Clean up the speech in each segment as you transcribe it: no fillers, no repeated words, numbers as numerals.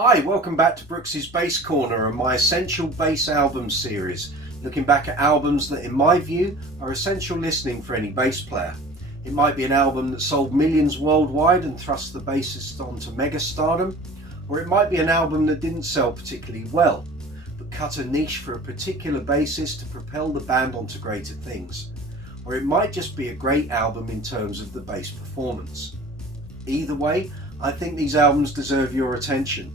Hi, welcome back to Brooksy's Bass Corner and my Essential Bass Albums series, looking back at albums that in my view are essential listening for any bass player. It might be an album that sold millions worldwide and thrust the bassist onto megastardom, or it might be an album that didn't sell particularly well, but cut a niche for a particular bassist to propel the band onto greater things. Or it might just be a great album in terms of the bass performance. Either way, I think these albums deserve your attention.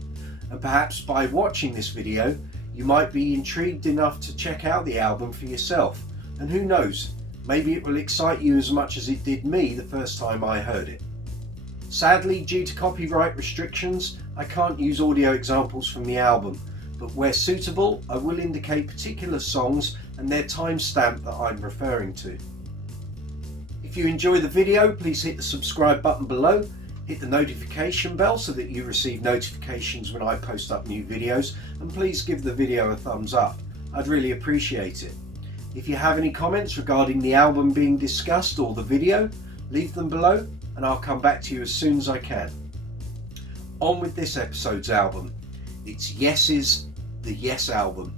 And perhaps by watching this video, you might be intrigued enough to check out the album for yourself. And who knows, maybe it will excite you as much as it did me the first time I heard it. Sadly, due to copyright restrictions, I can't use audio examples from the album, but where suitable, I will indicate particular songs and their timestamp that I'm referring to. If you enjoy the video, please hit the subscribe button below. Hit the notification bell so that you receive notifications when I post up new videos, and please give the video a thumbs up. I'd really appreciate it. If you have any comments regarding the album being discussed or the video, leave them below and I'll come back to you as soon as I can. On with this episode's album. It's Yes's The Yes Album.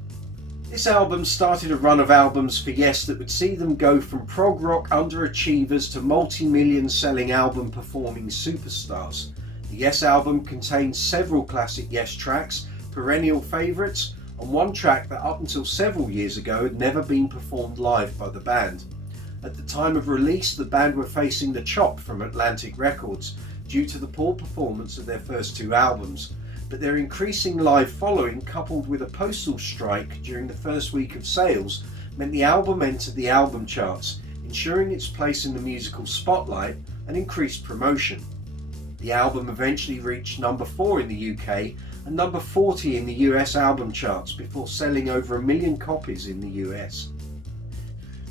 This album started a run of albums for Yes that would see them go from prog rock underachievers to multi-million selling album performing superstars. The Yes album contains several classic Yes tracks, perennial favourites, and one track that up until several years ago had never been performed live by the band. At the time of release, the band were facing the chop from Atlantic Records due to the poor performance of their first two albums. But their increasing live following, coupled with a postal strike during the first week of sales, meant the album entered the album charts, ensuring its place in the musical spotlight and increased promotion. The album eventually reached number 4 in the UK and number 40 in the US album charts before selling over 1 million copies in the US.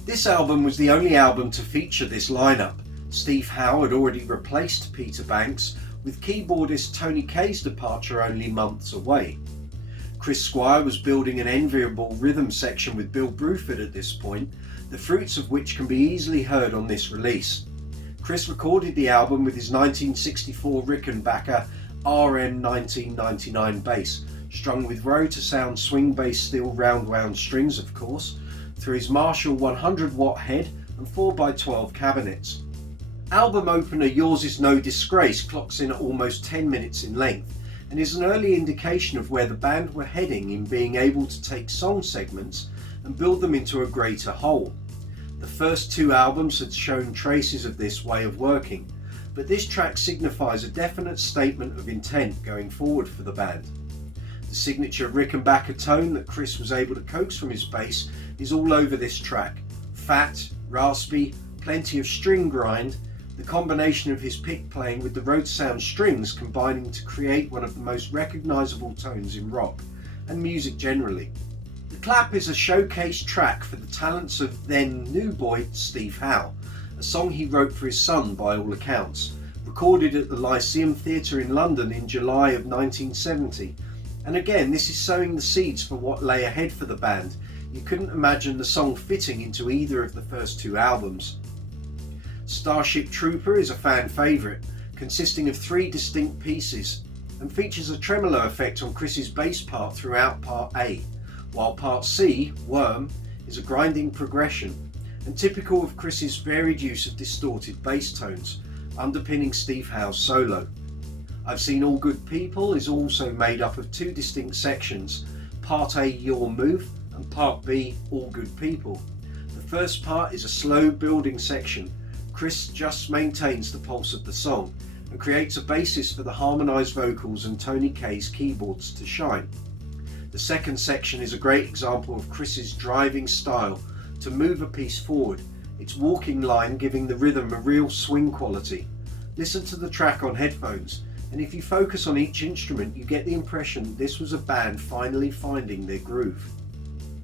This album was the only album to feature this lineup. Steve Howe had already replaced Peter Banks, with keyboardist Tony Kaye's departure only months away. Chris Squire was building an enviable rhythm section with Bill Bruford at this point, the fruits of which can be easily heard on this release. Chris recorded the album with his 1964 Rickenbacker RM 1999 bass, strung with rotor-sound swing bass steel round wound strings of course, through his Marshall 100-watt head and 4x12 cabinets. Album opener Yours Is No Disgrace clocks in at almost 10 minutes in length and is an early indication of where the band were heading in being able to take song segments and build them into a greater whole. The first two albums had shown traces of this way of working, but this track signifies a definite statement of intent going forward for the band. The signature Rickenbacker tone that Chris was able to coax from his bass is all over this track. Fat, raspy, plenty of string grind, the combination of his pick playing with the rotor-sound strings combining to create one of the most recognisable tones in rock, and music generally. The Clap is a showcase track for the talents of then new boy Steve Howe, a song he wrote for his son by all accounts, recorded at the Lyceum Theatre in London in July of 1970. And again, this is sowing the seeds for what lay ahead for the band. You couldn't imagine the song fitting into either of the first two albums. Starship Trooper is a fan favourite, consisting of 3 distinct pieces, and features a tremolo effect on Chris's bass part throughout part A, while part C, Worm, is a grinding progression, and typical of Chris's varied use of distorted bass tones, underpinning Steve Howe's solo. I've Seen All Good People is also made up of 2 distinct sections, part A, Your Move, and part B, All Good People. The first part is a slow building section. Chris just maintains the pulse of the song and creates a basis for the harmonised vocals and Tony Kaye's keyboards to shine. The second section is a great example of Chris's driving style to move a piece forward, its walking line giving the rhythm a real swing quality. Listen to the track on headphones, and if you focus on each instrument you get the impression this was a band finally finding their groove.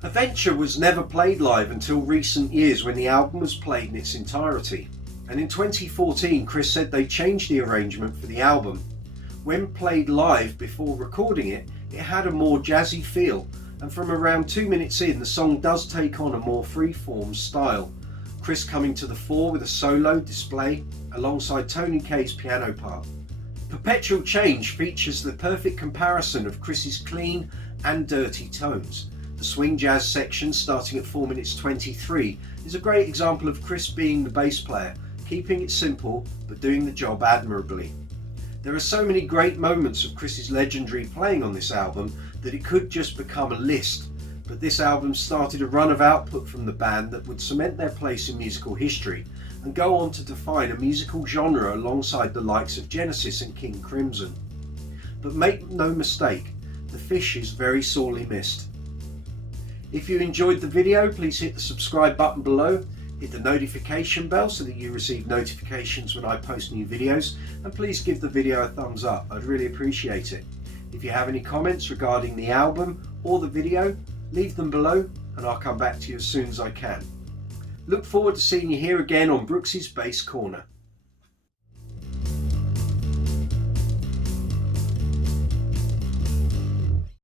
Adventure was never played live until recent years when the album was played in its entirety. And in 2014 Chris said they changed the arrangement for the album. When played live before recording it, it had a more jazzy feel, and from around 2 minutes in the song does take on a more free-form style, Chris coming to the fore with a solo display alongside Tony Kaye's piano part. Perpetual Change features the perfect comparison of Chris's clean and dirty tones. The swing jazz section, starting at 4 minutes 23, is a great example of Chris being the bass player, keeping it simple but doing the job admirably. There are so many great moments of Chris's legendary playing on this album that it could just become a list, but this album started a run of output from the band that would cement their place in musical history and go on to define a musical genre alongside the likes of Genesis and King Crimson. But make no mistake, the fish is very sorely missed. If you enjoyed the video, please hit the subscribe button below, hit the notification bell so that you receive notifications when I post new videos, and please give the video a thumbs up, I'd really appreciate it. If you have any comments regarding the album or the video, leave them below and I'll come back to you as soon as I can. Look forward to seeing you here again on Brooksy's Bass Corner.